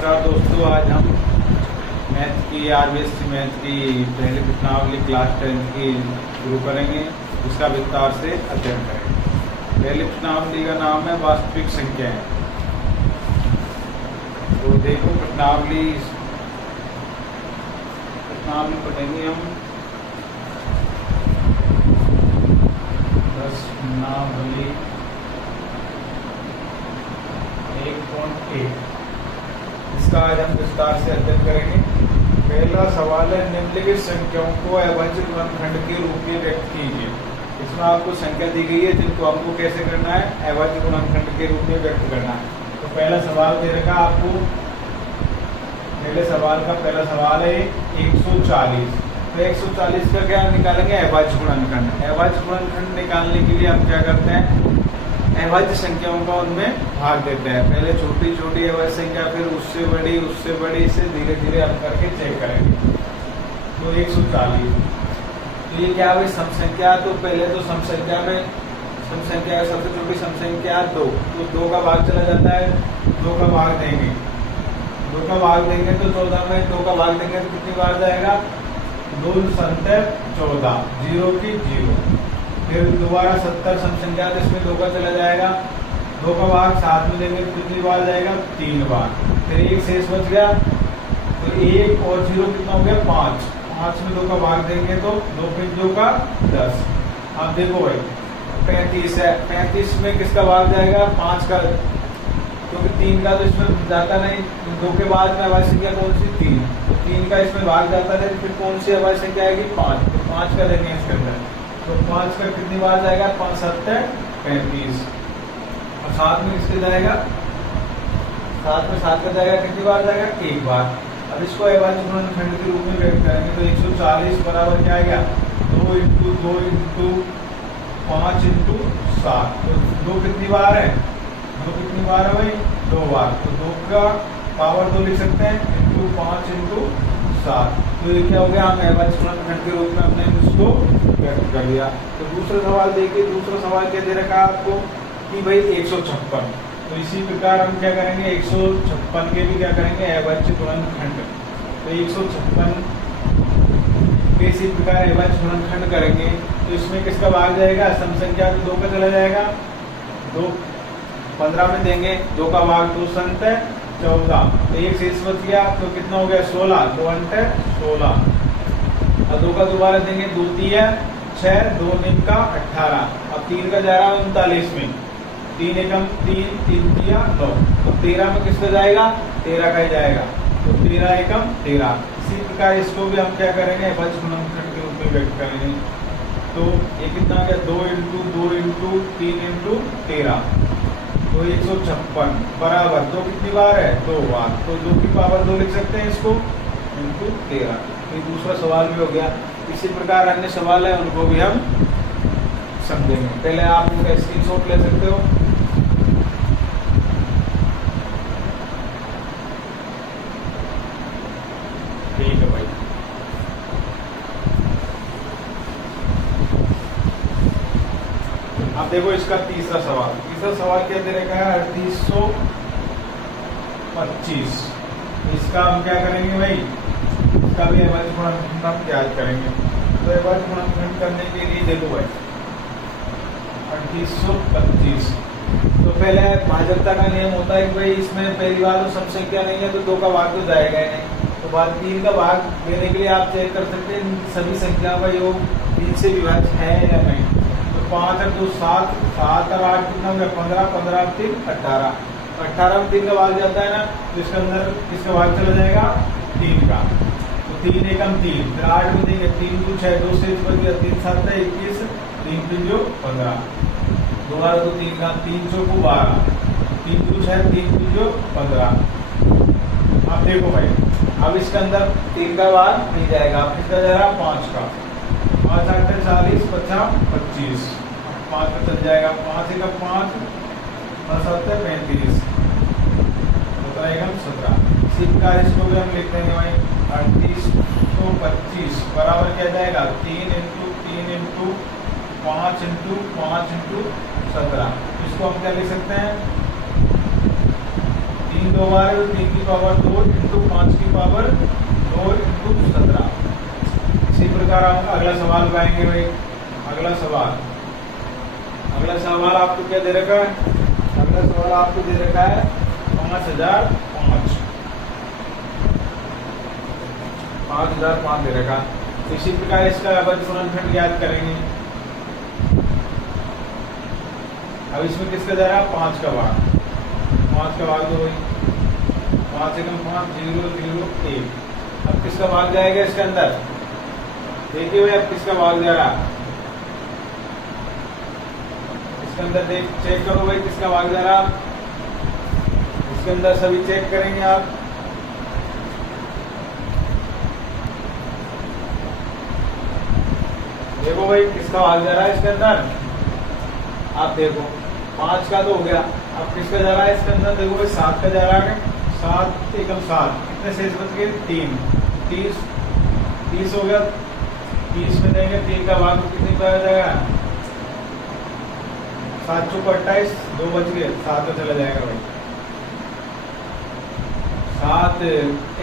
नमस्कार दोस्तों, आज हम मैथ की आरबीएससी मैथ की पहली प्रश्नावली क्लास 10 की शुरू करेंगे। उसका विस्तार से अध्ययन करेंगे। पहली प्रश्नावली का नाम है वास्तविक संख्याएं। तो देखो प्रश्नावली पढ़ेंगे हम। प्रश्नावली 1.1 इसका आज हम विस्तार से अध्ययन करेंगे। पहला सवाल है, निम्नलिखित संख्याओं को अविभाज्य गुणनखंड के रूप में व्यक्त कीजिए। इसमें आपको संख्या दी गई है जिनको हमको कैसे करना है, अविभाज्य गुणनखंड के रूप में व्यक्त करना है। तो पहला सवाल दे रखा आपको, पहले सवाल का पहला सवाल है 140। तो 140 का क्या निकालेंगे, अविभाज्य गुणनखंड। अविभाज्य गुणनखंड निकालने के लिए हम क्या करते हैं, अविभाज्य संख्याओं का उनमें भाग देते हैं। पहले छोटी छोटी अविभाज्य संख्या, फिर उससे बड़ी, इसे धीरे धीरे हम करके चेक करेंगे। तो 140, तो ये क्या हुई, सम संख्या। तो पहले तो सम संख्या में सम संख्या सबसे छोटी सम संख्या 2, तो 2 का भाग चला जाता है, 2 का भाग देंगे, 2 का भाग देंगे तो 14 में 2 का भाग देंगे तो कितनी बार जाएगा, 2 7 14, 0 की 0। फिर दोबारा 70 सम संख्या, तो इसमें 2 का चला जाएगा, 2 का भाग 7 में देंगे तो कितनी बार जाएगा, 3 बार। फिर 1 शेष बच गया, तो 1 और 0 कितना हो गया, 5। 5 में 2 का भाग देंगे तो 2 फिर 2 का 10। अब देखो भाई 35 है, 35 में किसका भाग जाएगा, 5 का, क्योंकि 3 का तो इसमें जाता नहीं। 2 के बाद में अविभाज्य संख्या कौन सी, 3। तो 3 का इसमें भाग जाता है, फिर कौन सी अविभाज्य संख्या आएगी, 5। तो 5 का देंगे इसके अंदर, तो 5 का कितनी बार जाएगा, 5 7 35। और 7 में किसके जाएगा, 7 में 7 का जाएगा, कितनी बार जाएगा, 1 बार। अब इसको अविभाज्य गुणनखंड के रूप में व्यक्त करेंगे तो 140 बराबर क्या आएगा, 2 × 2 × 5 × 7। तो 2 कितनी बार है, 2 कितनी बार है भाई, 2 बार। तो 2 का पावर 2 लिख सकते हैं, × 5 × 7। तो ये क्या हो गया, हम अविभाज्य गुणनखंड के रूप में हमने इसको व्यक्त कर दिया। तो दूसरा सवाल देखिए, दूसरा सवाल क्या दे रखा है आपको कि भाई 156। तो इसी प्रकार हम क्या करेंगे, 156 के भी क्या करेंगे, अविभाज्य गुणनखंड। तो 156 के इसी प्रकार अविभाज्य गुणनखंड करेंगे तो इसमें किसका भाग जाएगा, सम संख्या तो 2 का चला जाएगा, 2 15 में देंगे, 2 का भाग 2 7 14। तो 1 शेष बच गया, तो कितना हो गया, 16, 2 8 16। और 2 का दोबारा देंगे, 2 3 6, 2 9 का 18। अब 3 का जा रहा है 39 में, 3 एकम 3, 3 3 9। तो 13 में किसका जाएगा, 13 का ही जाएगा, तो 13 एकम 13। इसी प्रकार इसको भी हम क्या करेंगे, अविभाज्य गुणनखंड के रूप में व्यक्त करेंगे। तो ये कितना हो गया, 2 × 2 × 3 × 13। तो 156 बराबर 2 कितनी बार है, 2 बार। तो 2 की पावर 2 लिख सकते हैं इसको, × 13। तो दूसरा सवाल भी हो गया। इसी प्रकार अन्य सवाल है, उनको भी हम समझेंगे। पहले आप इनका स्क्रीनशॉट ले सकते हो। ठीक है भाई। अब देखो इसका तीसरा सवाल। तीसरा सवाल क्या दे रखा है, 3825। इसका हम क्या करेंगे भाई, इसका भी अविभाज्य गुणनखंड हम याद करेंगे। तो अविभाज्य गुणनखंड करने के लिए देखो भाई 3825। तो पहले भाजकता का नियम होता है कि भाई इसमें पहली बार तो सम संख्या नहीं है तो 2 का भाग तो जाएगा ही नहीं। तो बाद 3 का भाग देने के लिए आप चेक कर सकते हैं सभी संख्याओं का योग 3 से विभाज्य है या नहीं। तो 5 और 2 7, 7 और 8 कितना हो गया, 15, 15 और 3 18। 18 में 3 का भाग जाता है ना, तो इसके अंदर किसका भाग चला जाएगा, 3 का। तो 3 एकम 3, फिर 8 में देंगे, 3 × 6 2 से बच गया, 3 7 21, 3 3 15। दोबारा तो 3 का, 3 4 12, 3 2 6 3 3 15। अब देखो भाई, अब इसके अंदर 3 का भाग नहीं जाएगा, अब किसका जा रहा है, 5 का। 5 8 40, 50 25, 5 का चल जाएगा, 5 एकम 5, 5 7 35, 17 एकम 17। इसी प्रकार इसको भी हम लिख देंगे भाई 3825 बराबर क्या जाएगा, 3 × 3 × 5 × 5 × 17। इसको हम क्या लिख सकते हैं, 3 3 दो बार है तो 3 की पावर 2 इंटू 5 की पावर 2 इंटू 17। इसी प्रकार हम अगला सवाल पाएंगे भाई। अगला सवाल आपको क्या दे रखा है? अगला सवाल आपको दे रखा है 5005 दे रखा। इसी प्रकार इसका अवधि गुणनखंड ज्ञात करेंगे। अब इसमें किसका जा रहा है? 5 का भाग। 5 का भाग दो भाई, 5 एकम 5 0 0 1। अब किसका भाग जाएगा इसके अंदर? देखिए भाई अब किसका भाग जा रहा है इसके अंदर, देख चेक करो भाई किसका भाग जा रहा। इसके अंदर सभी चेक करेंगे आप। देखो भाई किसका भाग जा रहा है इसके अंदर। आप देखो 5 का तो हो गया, अब किसका जा रहा है इसके अंदर? देखो भाई 7 का जा रहा है। 7 एकम 7, कितने शेष बच गए? 3। 30 हो गया। 30 में देंगे 3 का भाग तो कितनी पाया जाएगा? 7 चौक 28, 2 बच गए, 7 में चला जाएगा भाई। 7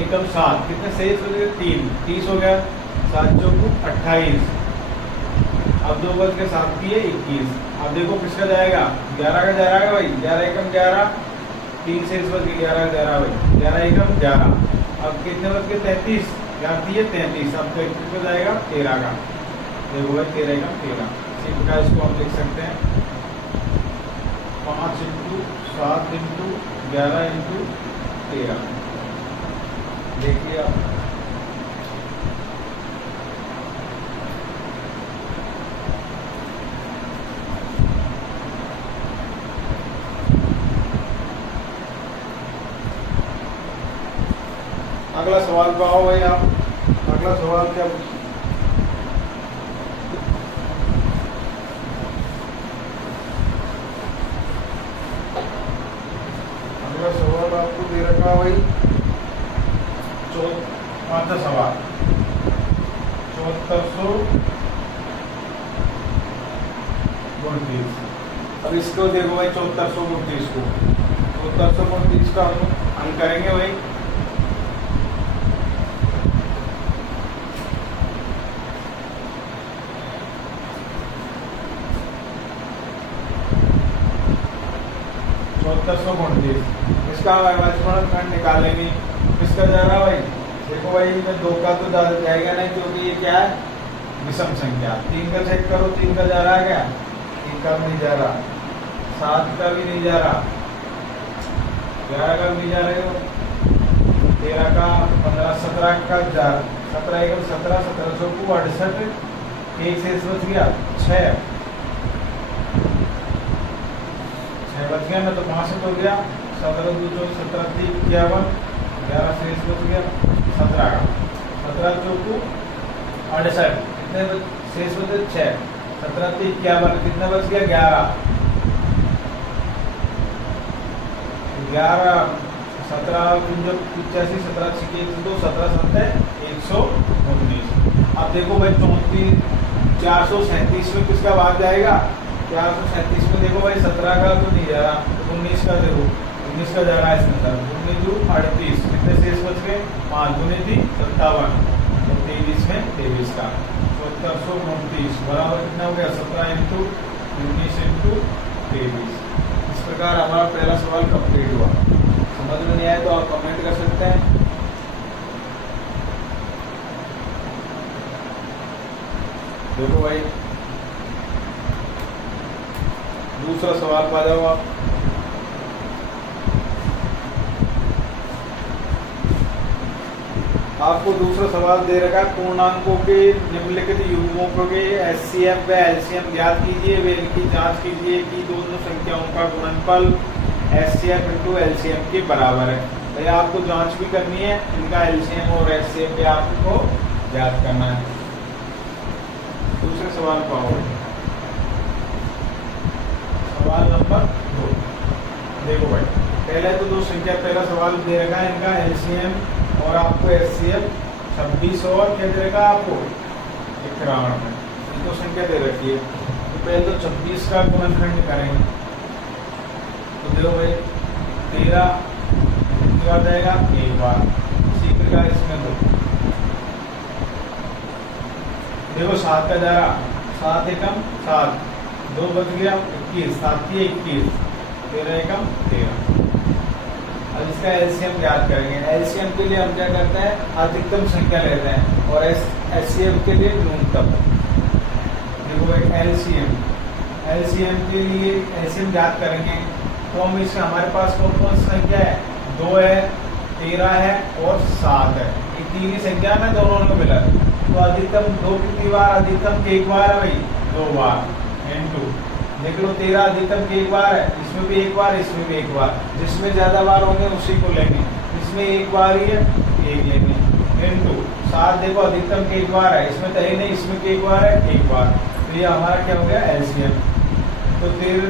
एकम 7, कितने शेष बच गए? 3। 30 हो गया। 7 चौक 28, अब 2 बच के 7 की है 21। अब देखो किसका जाएगा? 11 का जा रहा है भाई। 11 एकम 11, 3 शेष बच गए 11 11 भाई। 11 एकम 11, अब कितने बच गए? 33, 33। अब तो 21 में जाएगा 13 का। देखो भाई 13 एकम 13। इसी प्रकार इसको हम लिख सकते हैं 5 इंटू 7 इंटू 11 इंटू 13। देखिए आप अगला सवाल पाओ भाई आप। अगला सवाल क्या? अगला सवाल आपको दे रखा भाई 5वां सवाल 7429। अब इसको देखो भाई 7429 को 7429 का हम करेंगे भाई। इसका खंड निकालेंगे। किसका जा रहा भाई? देखो भाई इसमें 2 का तो जाएगा नहीं क्योंकि ये क्या है? विषम संख्या। 3 का चेक करो, 3 का जा रहा है क्या? 3 का भी नहीं जा रहा, 7 का भी नहीं जा रहा, 11 का भी नहीं जा रहे हो, 13 का 15 17 का जा रहा। 17 एकम 17, 17 चौको 68, 1 शेष बच गया 6 बच गया ना, तो 65 हो गया। 17 2 17 3 51, 11 शेष बच गया 17 का। 17 चौको 68, कितने शेष बचे? 6। 17 3 51, कितना बच गया? 11। 17 85, 17 102, 17 7 119। अब देखो भाई 437 में किसका भाग जाएगा? 437 में देखो भाई 17 का तो नहीं जा रहा, 19 का देखो 19 का जा रहा है इसके अंदर। 19 2 38, कितने शेष बच गए? 5 दूनी 3 57, तो 23 में 23 का 7429 बराबर कितना हो गया? 17 इंटू 19 इंटू 23। इस प्रकार हमारा पहला सवाल कंप्लीट हुआ। समझ में नहीं आया तो आप कमेंट कर सकते हैं। देखो भाई दूसरा सवाल पा जाओ आप। आपको दूसरा सवाल दे रखा है पूर्णांकों के निम्नलिखित युग्मों के एचसीएफ व एलसीएम ज्ञात कीजिए व इनकी जांच कीजिए कि दोनों संख्याओं का गुणनफल एचसीएफ इंटू एलसीएम के बराबर है। भैया आपको जांच भी करनी है, इनका एलसीएम और एचसीएफ भी आपको ज्ञात करना है। दूसरे सवाल पाओ, सवाल नंबर 2। देखो भाई पहले तो दो संख्या, पहला सवाल दे रखा है इनका एलसीएम और आपको एचसीएफ 26 और क्या दे रखा है आपको 91। इनको संख्या दे रखी है, तो पहले तो 26 का गुणनखंड करेंगे। तो देखो भाई 13 कितनी बार जाएगा, एक बार। इसी प्रकार इसमें दो, देखो 7 का जा रहा, 7 एकम 7, 2 बच गया 21, 7 की 21, 13 एकम 13। अब इसका एलसीएम ज्ञात करेंगे। एलसीएम के लिए हम क्या करते हैं, अधिकतम संख्या लेते हैं, और एचसीएफ के लिए न्यूनतम। देखो एलसीएम के लिए एलसीएम ज्ञात करेंगे तो हम इसमें हमारे पास कौन कौन सी संख्या है, 2 है, 13 है और 7 है। ये तीन ही संख्या में दोनों को मिला, तो अधिकतम 2 कितनी बार, अधिकतम एक बार है भाई, 2 बार इनटू, देख लो 13 अधिकतम की एक बार है, इसमें भी एक बार, इसमें भी एक बार, जिसमें ज्यादा बार होंगे उसी को लेंगे, इसमें एक बार ही है एक लेंगे, इनटू 7 देखो अधिकतम की एक बार है, इसमें तो है नहीं, इसमें की एक बार है एक बार, तो ये हमारा क्या हो गया एलसीएम। तो 13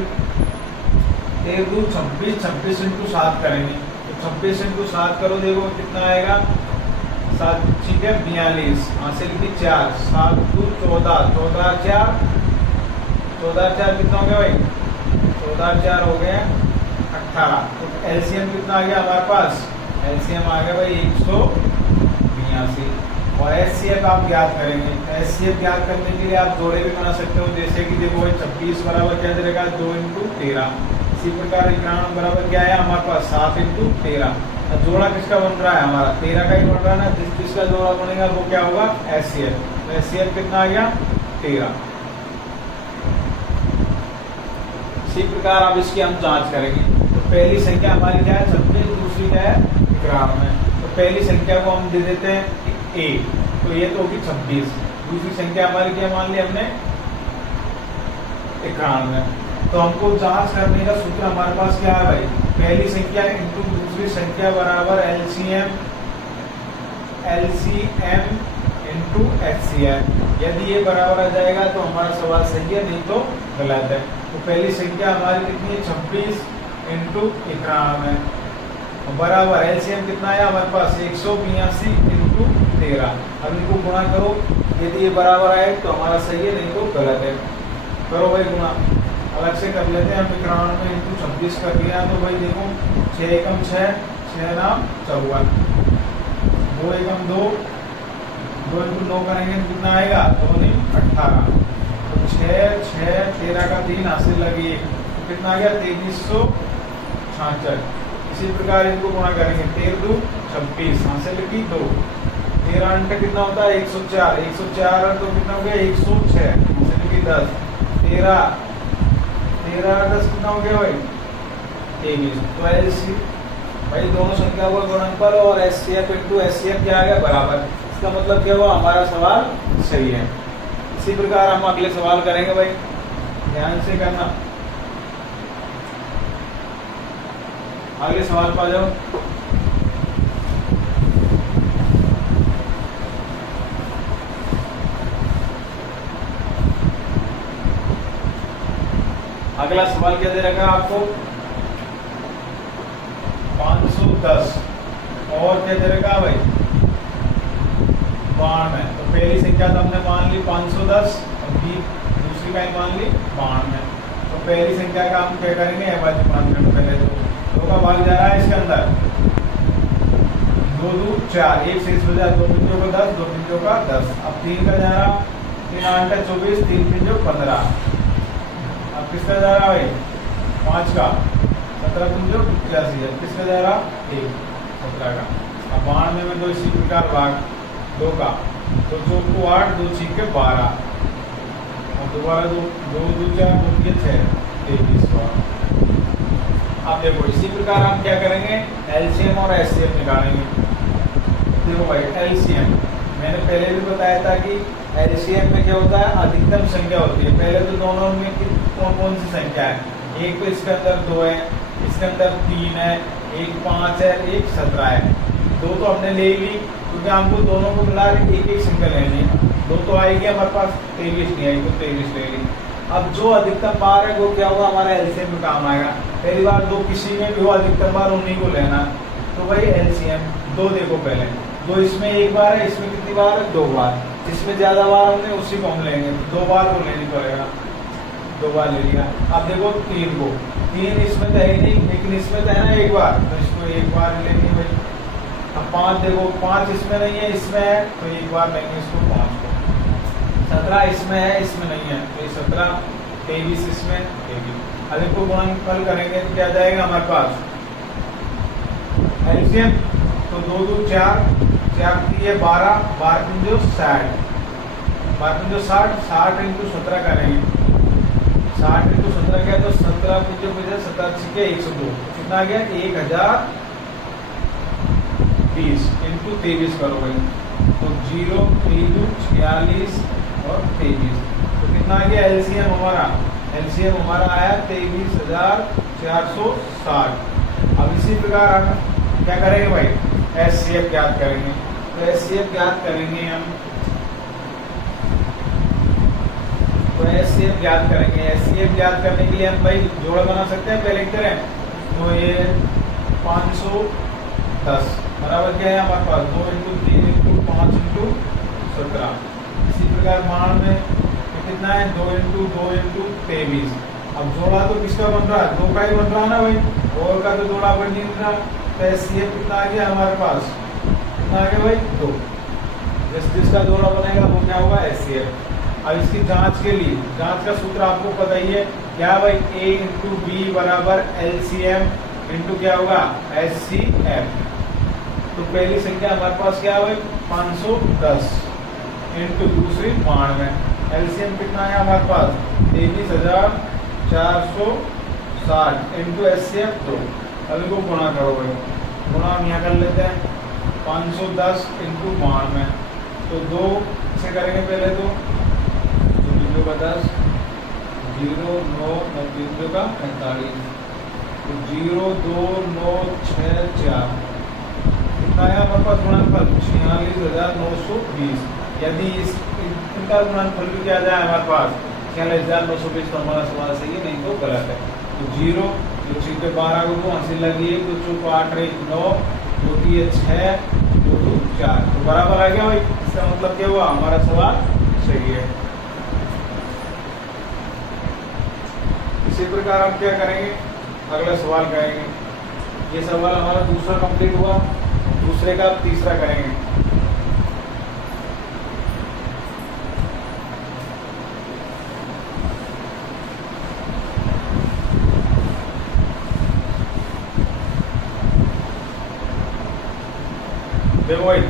2 26, 26 इंटू 7 करेंगे, तो 26 इंटू 7 करो, देखो कितना आएगा, 7 ठीक है 42, हासिल की 4, 7 2 14, 14 4, 14 4 कितना हो गया भाई, 14 4 हो गया 18। तो एलसीएम कितना आ गया हमारे पास, एलसीएम आ गया भाई 182। और एचसीएफ आप ज्ञात करेंगे। एचसीएफ ज्ञात करने के लिए आप जोड़े भी बना सकते हो, जैसे कि देखो भाई 26 बराबर क्या देगा, 2 इंटू 13। इसी प्रकार 91 बराबर क्या है हमारे पास, 7 इंटू 13। जोड़ा किसका बन रहा है हमारा, 13 का ही बन रहा है ना, जिसका जोड़ा बनेगा वो क्या होगा एचसीएफ। तो एचसीएफ कितना आ गया 13। इसी प्रकार अब इसकी हम जांच करेंगे। तो पहली संख्या हमारी क्या है 26, दूसरी क्या है 91। तो पहली संख्या को हम दे देते हैं a, तो ये तो होगी 26। दूसरी संख्या हमारी क्या मान ली हमने 91। तो हमको जांच करने का सूत्र हमारे पास क्या है भाई, पहली संख्या इंटू दूसरी संख्या बराबर एलसीएम इंटू एचसीएफ। यदि ये बराबर आ जाएगा तो हमारा सवाल सही है, नहीं तो गलत है। तो पहली संख्या हमारी कितनी है 26 इंटू 91 बराबर एलसीएम कितना है हमारे पास 182 इंटू 13। अब इनको गुणा करो, यदि ये बराबर आए तो हमारा सही है, नहीं तो गलत है। करो भाई गुणा, अलग से कर लेते हैं हम। 91 इंटू 26 कर लिया तो भाई देखो 6 एकम 6, 6 नाम 54, 2 एकम 2, 2 इंटू 9 करेंगे तो कितना आएगा 2 नहीं 18। तो 6 6 13 का 3 हासिल लगी, तो कितना आ गया 3366। इसी प्रकार इनको गुणा करेंगे, 13 2 26 हासिल की 2, 13 अंक कितना होता है 104, 104 तो कितना हो गया 106 हासिल की 10, 13 10 कितना हो गया भाई 23। तो एलसी भाई दोनों संख्या को गुणनफल और एचसीएफ इंटू एचसीएफ क्या आ गया बराबर। इसका मतलब क्या हुआ, हमारा सवाल सही है। इसी प्रकार हम अगले सवाल करेंगे भाई, ध्यान से करना। अगले सवाल पर आ जाओ। अगला सवाल क्या दे रखा है आपको 510 और क्या दे रखा भाई 92। तो पहली संख्या तो हमने मान ली 510 और दूसरी का ही मान ली 92। तो पहली संख्या का हम क्या करेंगे पहले दो का भाग जा रहा है इसके अंदर, 2 2 4, 1 से इस वजह 2 पंजों का 10, 2 पंजों का 10। अब 3 का जा रहा 3 8 का 24, 3 पंजों 15। अब किसका जा रहा भाई 5 का 17 पंजों 85 है। किसका जा रहा 1 17 का। अब 92 में 2 इसी प्रकार भाग 2 का, तो 2 को 8, 2 6 के 12 और दोबारा 2 2 2 4 2 के 6 23। अब देखो इसी प्रकार हम क्या करेंगे एलसीएम और एचसीएफ निकालेंगे। देखो भाई एलसीएम मैंने पहले भी बताया था कि एलसीएम में क्या होता है अधिकतम संख्या होती है। पहले तो दोनों में कौन कौन सी संख्या है, एक तो इसके अंदर 2 है, इसके अंदर 3 है, एक 5 है, एक 17 है। 2 तो हमने ले ली क्योंकि हमको दोनों को मिला एक एक संख्या लेनी है। 2 तो आएगी हमारे पास, 23 नहीं आएगी तो 23 ले ली। अब जो अधिकतम बार है वो क्या होगा हमारा एलसीएम में काम आएगा। पहली बार 2 किसी में भी हो अधिकतम बार उन्हीं को लेना। तो भाई एलसीएम 2 देखो पहले 2 इसमें एक बार है, इसमें कितनी बार है 2 बार। जिसमें ज्यादा बार होंगे उसी को हम लेंगे, 2 बार को लेनी पड़ेगा। 2 बार ले लिया। अब देखो 3 को, 3 इसमें तो है ही नहीं, लेकिन इसमें तो है ना एक बार, तो इसको एक बार लेंगे भाई। अब 5 देखो, 5 इसमें नहीं है, इसमें है तो एक बार लेंगे इसको 5 को। 17 इसमें है, इसमें नहीं है, तो ये 17, 23 इसमें, 23। अब इसको गुणनफल करेंगे तो क्या जाएगा हमारे पास एलसीएम, तो 2 2 4, 4 3 12, 12 3 जो 60, 12 3 जो 60, 60 × 17 करेंगे, 60 × 17 क्या, तो 17 जो 17 के 102, कितना आ गया 1020 × 23 करोगे तो 0 3 2 46 और 23, तो कितना आ गया एलसीएम हमारा, एलसीएम हमारा आया 23,460। अब इसी प्रकार हम क्या करेंगे भाई, एचसीएफ ज्ञात करेंगे, तो एचसीएफ ज्ञात करेंगे हम, तो एचसीएफ ज्ञात करेंगे। एचसीएफ ज्ञात करने के लिए हम भाई जोड़ा बना सकते हैं, पहले लिखते हैं, तो ये 510 बराबर क्या है हमारे पास 2 × 3 × 5 × 17। इसी प्रकार मान में तो कितना है 2 × 2 × 23। अब जोड़ा तो किसका बन रहा है, 2 का ही बन रहा है ना भाई, और का तो जोड़ा बन नहीं रहा, तो एचसीएफ कितना आ गया हमारे पास, कितना आ गया भाई 2। जिसका जोड़ा बनेगा वो क्या होगा एचसीएफ। अब इसकी जांच के लिए, जांच का सूत्र आपको पता ही है क्या भाई, A × B बराबर LCM इंटू क्या होगा HCF। तो पहली संख्या हमारे पास क्या है भाई 510 इंटू दूसरी 92, एलसीएम कितना है हमारे पास 23,460 इंटू HCF 2। अब इनको गुणा करो भाई, गुणा हम यहाँ कर लेते हैं 510 इंटू 92, तो 2 से करेंगे पहले, तो 2 का 10, 0 9 9 का 45, तो 0 2 9 6 4, कितना है हमारे पास गुणनफल 46,920। यदि इनका गुणनफल भी क्या जाए हमारे पास 46,920, तो हमारा सवाल सही है, नहीं तो गलत है। तो 0 जो 6 पे 12 को हासिल लगी है, तो 4 8 1 9 2 3 6 2 2 4, तो बराबर आ गया भाई। इसका मतलब क्या हुआ, हमारा सवाल सही है। इसी प्रकार हम क्या करेंगे, अगला सवाल करेंगे। ये सवाल हमारा दूसरा कंप्लीट हुआ, दूसरे का तीसरा करेंगे। देखो भाई,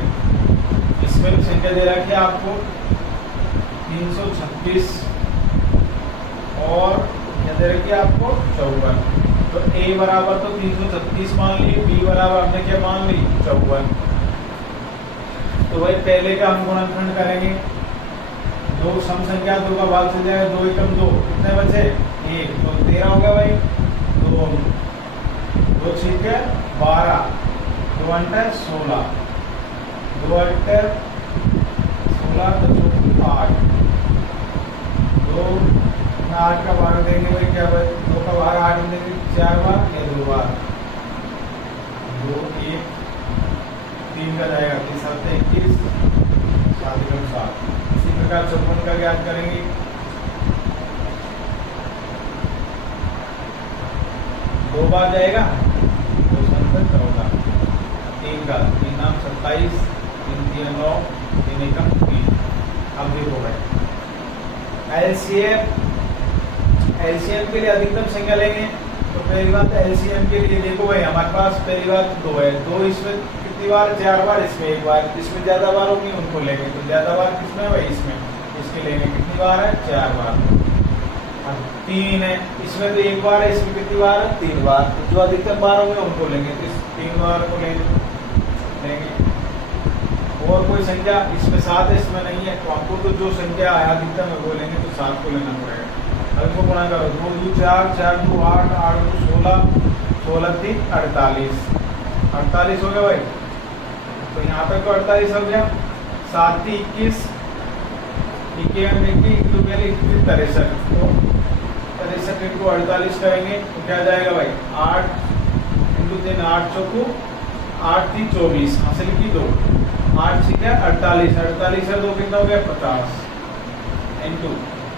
इसमें संख्या दे रखी है आपको 336 और क्या दे रखी है आपको 54। तो A बराबर तो 336 मान लिए, B बराबर हमने क्या मान ली 54। तो भाई पहले का हम गुणनखंड करेंगे, 2 सम संख्या 2 का भाग चल जाएगा, 2 एकम 2, कितने बचे 1, तो 13 हो गया भाई। 2 6 है 12, 2 8 है 16, 2 8 है 16, तो 8, 2 8 का भाग देंगे भाई, क्या भाई 2 का भाग 8 में देंगे 4 बार या 2 बार, 2 1 3 का जाएगा 3 7 21 7 7। इसी प्रकार 54 का ज्ञात करेंगे। दो बार जाएगा 2 7 14, 3 का 3 नाम 27, 3 3 9, 3 एकम 3। अब देखो भाई एलसीएम के लिए अधिकतम संख्या लेंगे, तो पहली बात एलसीएम के लिए देखो भाई हमारे पास पहली बात 2 है, 2 इसमें कितनी बार 4 बार, इसमें 1 बार, इसमें ज्यादा बार होगी उनको लेंगे, तो ज्यादा बार किसमें है भाई इसमें, इसके लेंगे कितनी बार है 4 बार। अब 3 है, इसमें तो 1 बार है, इसमें कितनी बार है 3 बार, तो जो अधिकतम बार होंगे उनको लेंगे, तो इस 3 बार को लेंगे। और कोई संख्या इसमें 7 है, इसमें नहीं है, तो आपको तो जो संख्या है अधिकतम है वो लेंगे, तो 7 को लेना पड़ेगा। अब इसको गुणा करो, 2 2 4 4 2 8 8 2 16 16 3 48 48 हो गया भाई। तो यहाँ तक तो 48 हो गया, 7 3 21 21 तो पहले 63, तो 63 इनको 48 करेंगे तो क्या जाएगा भाई 8 × 3 8 चौको 8 3 24 हासिल की 2 8 6 48 48 है 2 कितना हो गया 50 इंटू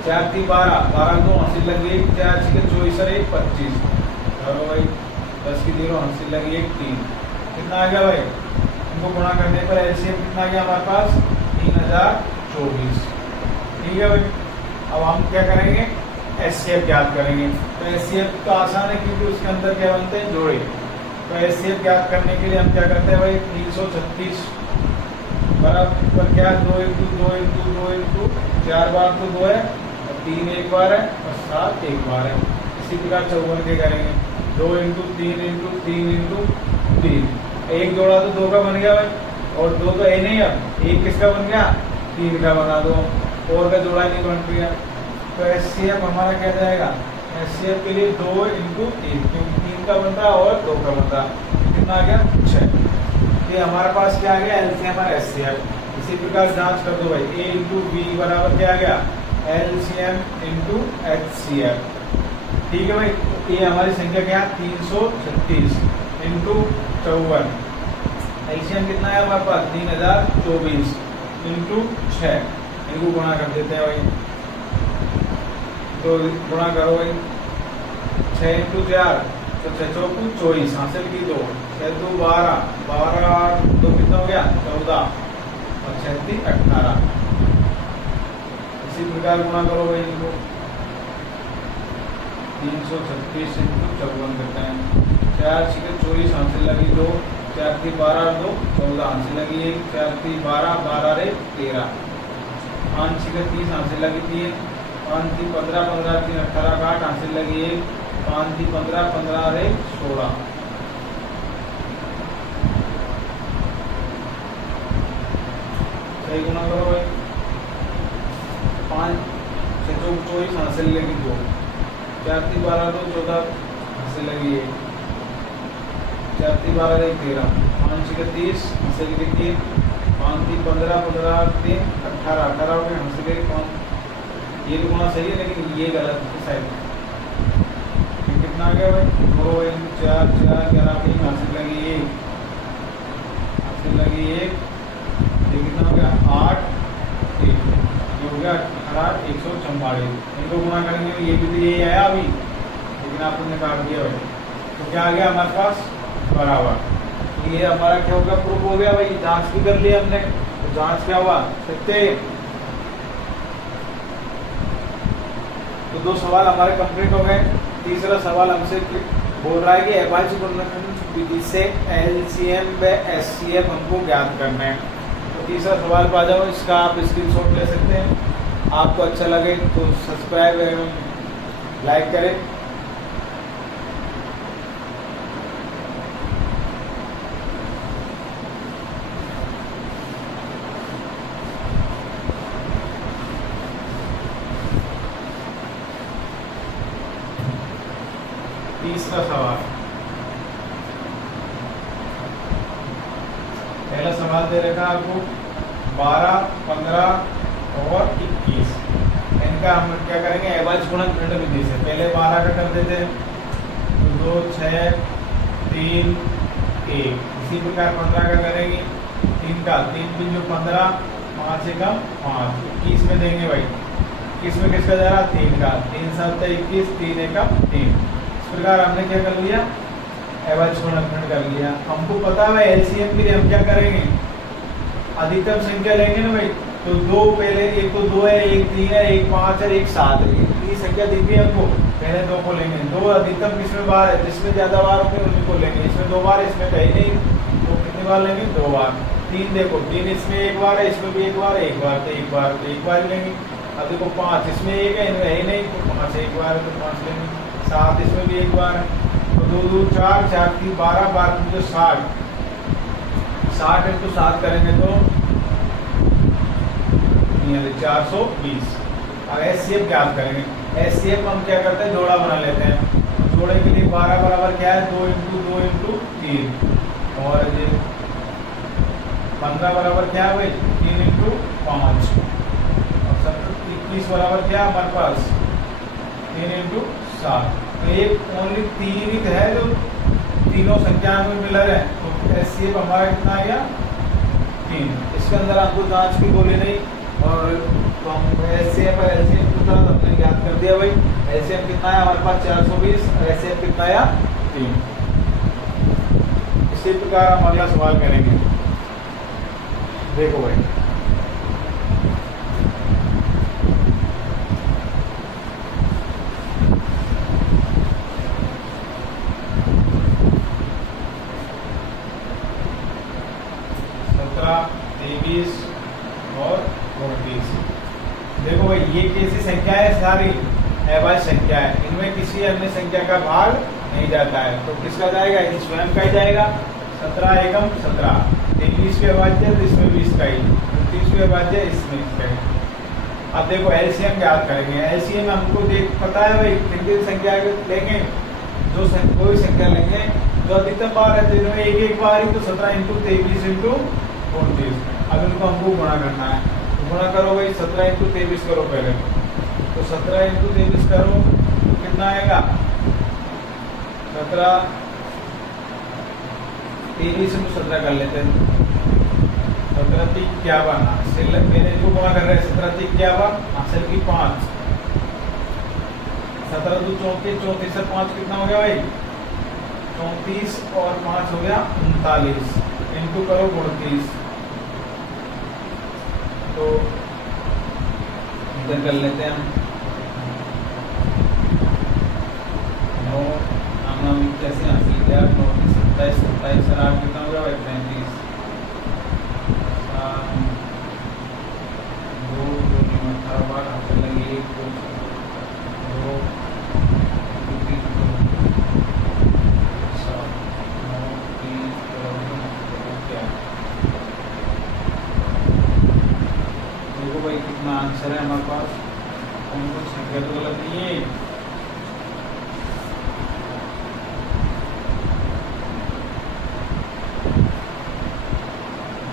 4 3 12, 12 2 हासिल लगी 1, 4 6 24 और 1 25। चलो भाई 10 की 0 हासिल लगी 1 3। कितना आ गया भाई? इनको गुणा करने पर एलसीएम कितना आ गया हमारे पास? 3024। ठीक है भाई। अब हम क्या करेंगे? एचसीएफ ज्ञात करेंगे। तो एचसीएफ तो आसान है क्योंकि उसके अंदर क्या बनते हैं? जोड़े। तो एचसीएफ ज्ञात करने के लिए हम क्या करते हैं भाई? 336 बराबर क्या? 2 इंटू 2 इंटू 2 इंटू 4 बार तो 2 है और 3 एक बार है और 7 एक बार है। इसी प्रकार 54 के करेंगे। 2 इंटू 3 इंटू 3 इंटू 3। एक जोड़ा तो 2 का बन गया भाई और 2 तो है नहीं। अब एक किसका बन गया? 3 का बना दो और का जोड़ा नहीं बन गया। तो एचसीएफ हमारा क्या जाएगा? एचसीएफ के लिए 2 इंटू 1 क्योंकि 3 का बनता और 2 का बनता। कितना आ गया? 6। ये हमारे पास क्या आ गया? एलसीएम और एचसीएफ। इसी प्रकार जांच कर दो भाई। ए इंटू बी बराबर क्या आ गया? LCM into HCF. ठीक है भाई। ये हमारी संख्या क्या? 336 इंटू 54। एलसीएम कितना है हमारे पास? 3024 इंटू 6। इनको गुणा कर देते हैं भाई। तो गुणा करो भाई। 6 इंटू 4 तो 6 चौक 24 हासिल की 2, 6 2 12, 12 तो कितना हो गया? 14 और 6 3 18। इसी प्रकार गुणा करो भाई इनको। 336 इंटू 54 करते हैं। 4 6 24 हासिल लगी 2, 4 3 12 2 14 हासिल लगी 1, 4 3 12 12 रे 13, 5 6 30 हासिल लगी 3, 5 3 15 15 3 18 8 हासिल लगी 1, 5 3 15 15 रे 16। सही गुना करो भाई। 5 6 24 हासिल लगी 2, 4 3 12 2 14 हासिल लगी 1, 4 3 12 रे 13, 5 6 30 हासिल लगी 3, 5 3 15 15 3 18 18 हो गए हासिल लगी 5। ये भी गुना सही है लेकिन ये गलत है साइड। कितना आ गया भाई? 2 इंटू 4 4 11 3 हासिल लगी 1, हासिल लगी 1। ये कितना हो गया? 8 1। ये हो गया 18 144। इनको गुणा करेंगे ये भी तो यही आया अभी लेकिन आपने काट दिया भाई। तो क्या आ गया हमारे पास? बराबर। ये हमारा क्या हो गया? प्रूफ हो गया भाई। जांच भी कर ली हमने। तो जांच क्या हुआ? सत्य। तो 2 सवाल हमारे कंप्लीट हो गए। तीसरा सवाल हमसे बोल रहा है कि अभाज्य गुणनखंड विधि से एलसीएम व एचसीएफ हमको ज्ञात करना है। तो तीसरा सवाल पर आ जाओ। इसका आप स्क्रीनशॉट ले सकते हैं। आपको अच्छा लगे तो सब्सक्राइब एवं लाइक करें। तीसरा सवाल। पहला सवाल दे रखा है आपको 12 15 और 21। इनका हम क्या करेंगे? अभाज्य गुणनखंड विधि से। पहले 12 का कर देते हैं तो 2 6 3 1। इसी प्रकार 15 का करेंगे 3 का 3 3 जो 15 5 एकम 5। 21 में देंगे भाई। 21 में किसका जा रहा? 3 का। 3 7 21 3 एकम 3। इस प्रकार हमने क्या कर लिया? अभाज्य गुणनखंड कर लिया। हमको पता है एलसीएम के लिए हम क्या करेंगे? अधिकतम संख्या लेंगे ना भाई। तो 2 पहले, एक तो 2 है, एक 3 है, एक 5 है, एक 7 है। ये संख्या दी थी हमको। पहले 2 को लेंगे। 2 अधिकतम किसमें बार है? जिसमें ज्यादा बार होंगे उन्हीं को लेंगे। इसमें 2 बार, इसमें कहीं नहीं। तो कितनी बार लेंगे? 2 बार। 3 देखो 3 इसमें 1 बार है, इसमें भी 1 बार है, 1 बार तो 1 बार तो 1 बार लेंगे। अब देखो 5 इसमें 1 है, इनमें है नहीं तो 5 1 बार है तो 5 लेंगे। 7 इसमें भी 1 बार है तो 2 2 4 4 3 12 बार तो 60। 60 इंटू 7 करेंगे तो 420। अब एचसीएफ ज्ञात करेंगे। एचसीएफ हम क्या करते हैं? जोड़ा बना लेते हैं। तो जोड़े के लिए 12 बराबर क्या है? 2 इंटू 2 इंटू 3 और ये 15 बराबर क्या है भाई? 3 इंटू 5 और 21 बराबर क्या है हमारे पास? 3 इंटू 7। तो ये ओनली 3 ही है जो तीनों संख्या में मिल रहे हैं। तो एचसीएफ हमारा कितना आ गया? 3। इसके अंदर आपको जांच की बोली नहीं और तो हम एचसीएफ और एलसीएम पूछा तो हमने याद कर दिया भाई। एलसीएम कितना है हमारे पास 420 और एचसीएफ कितना आया 3। इसी प्रकार हम अगला सवाल करेंगे। देखो भाई और 29। देखो भाई ये कैसी संख्या है, सारी अभाज्य संख्या है, इनमें किसी अन्य संख्या का भाग नहीं जाता है। तो किसका जाएगा, इन स्वयं का ही जाएगा। 17 एकम 17, 23 पे अभाज्य तो इसमें 20 का ही, 29 पे अभाज्य इसमें 20 का ही। अब देखो एलसीएम याद करेंगे। एलसीएम हमको देख पता है भाई किन संख्या लेंगे, जो कोई संख्या लेंगे जो अधिकतम बार है तो इनमें एक बार ही, तो 17 इंटू 23 इंटू 29। अब इनको हमको गुणा करना है, तो गुणा करो भाई 17 इंटू 23 करो पहले, तो 17 इंटू 23 करो तो कितना आएगा 17, 23 इंटू 17 कर लेते हैं 17 3 51, मैंने इसको गुणा कर रहे हैं 17 3 51, असल की 5, 17 2 34, 34 से 5 कितना हो गया भाई 34 और 5 हो गया 39, इंटू करो 29, तो इधर कर लेते हैं हम कैसे हासिल किया 9 27 27 और 8 कितना हो गया भाई 35, 2 2 18 बार हासिल लगी 1 2 2 3 7 9 3 क्या देखो भाई कितना आंसर है हमारे पास, कौन कौन संख्या तो गलत नहीं है।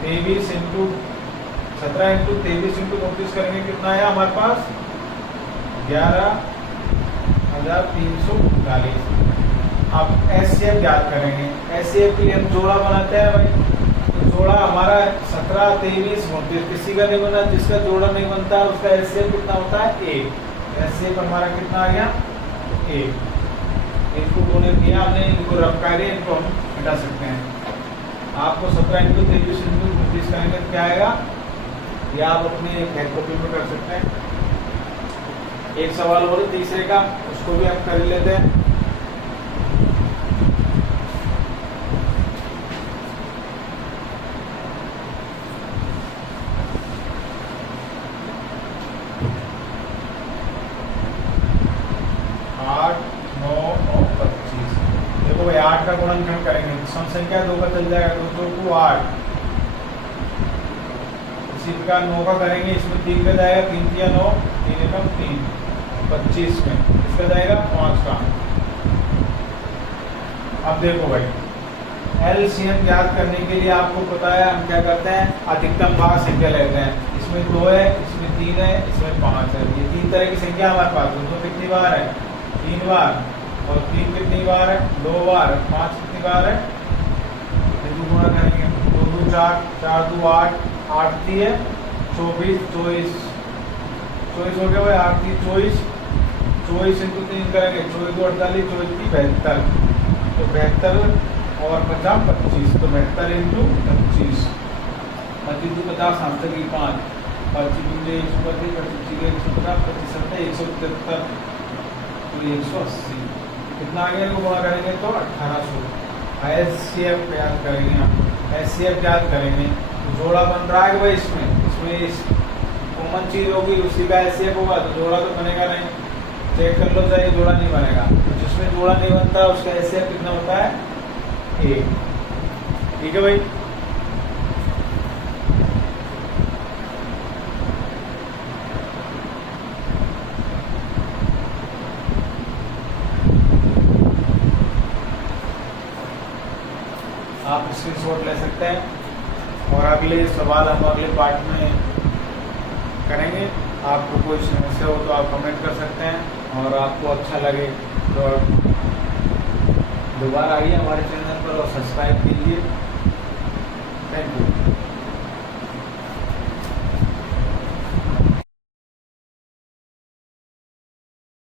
तेईस इंटू 17 इंटू 23 इंटू 29 करेंगे कितना आया हमारे पास 11,339। अब एचसीएफ याद करेंगे। एचसीएफ के लिए हम जोड़ा बनाते हैं भाई, तो जोड़ा हमारा 17 23 29 किसी का नहीं बना, जिसका जोड़ा नहीं बनता उसका एचसीएफ कितना होता है 1। एचसीएफ हमारा कितना आ गया 1। इनको गुणे किया हमने, इनको रफ करें, इनको हम हटा सकते हैं। आपको 17 इंटू 23 इंटू 29 करेंगे क्या आएगा, ये आप अपने एक कॉपी में कर सकते हैं। एक सवाल और तीसरे का, उसको भी हम कर लेते हैं। भाई 8 का गुणनखंड करेंगे, सम संख्या 2 का चल जाएगा, 2 2 8। इसी प्रकार 9 का करेंगे, इसमें 3 का जाएगा, 3 3 9, 3 एकम 3, 25 में इसका जाएगा 5 का। अब देखो भाई एलसीएम याद करने के लिए आपको पता है हम क्या करते हैं, अधिकतम भाग संख्या लेते हैं। इसमें 2 है, इसमें 3 है, इसमें 5 है। ये 3 तरह की संख्या हमारे पास। 2 कितनी बार है 3 बार, और 3 कितनी बार है 2 बार, 5 कितनी बार है, गुणा करेंगे 2 2 4, 4 2 8, 8 3 है 24, 24 हो गया भाई, 8 3 24, 24 इंटू 3 करेंगे 24 2 48, 24 72, तो 72 और 50 25, तो 72 इंटू 25, 25 50 7 की 5, 25 125, 25 150, 25 175, तो 180 कितना आ गया, गुणा करेंगे तो 1800। एचसीएफ याद करेंगे हम। एचसीएफ याद करेंगे तो जोड़ा बन रहा है भाई, इसमें कॉमन चीज होगी उसी का एचसीएफ होगा, तो जोड़ा तो बनेगा नहीं। चेक कर लो चाहिए, जोड़ा नहीं बनेगा। तो जिसमें जोड़ा नहीं बनता उसका एचसीएफ कितना होता है 1। ठीक है भाई। आप स्क्रीनशॉट ले सकते हैं, और अगले सवाल हम अगले पार्ट में करेंगे। आपको कोई समस्या हो तो आप कमेंट कर सकते हैं, और आपको अच्छा लगे तो दोबारा आइए हमारे चैनल पर और सब्सक्राइब कीजिए। Thank you.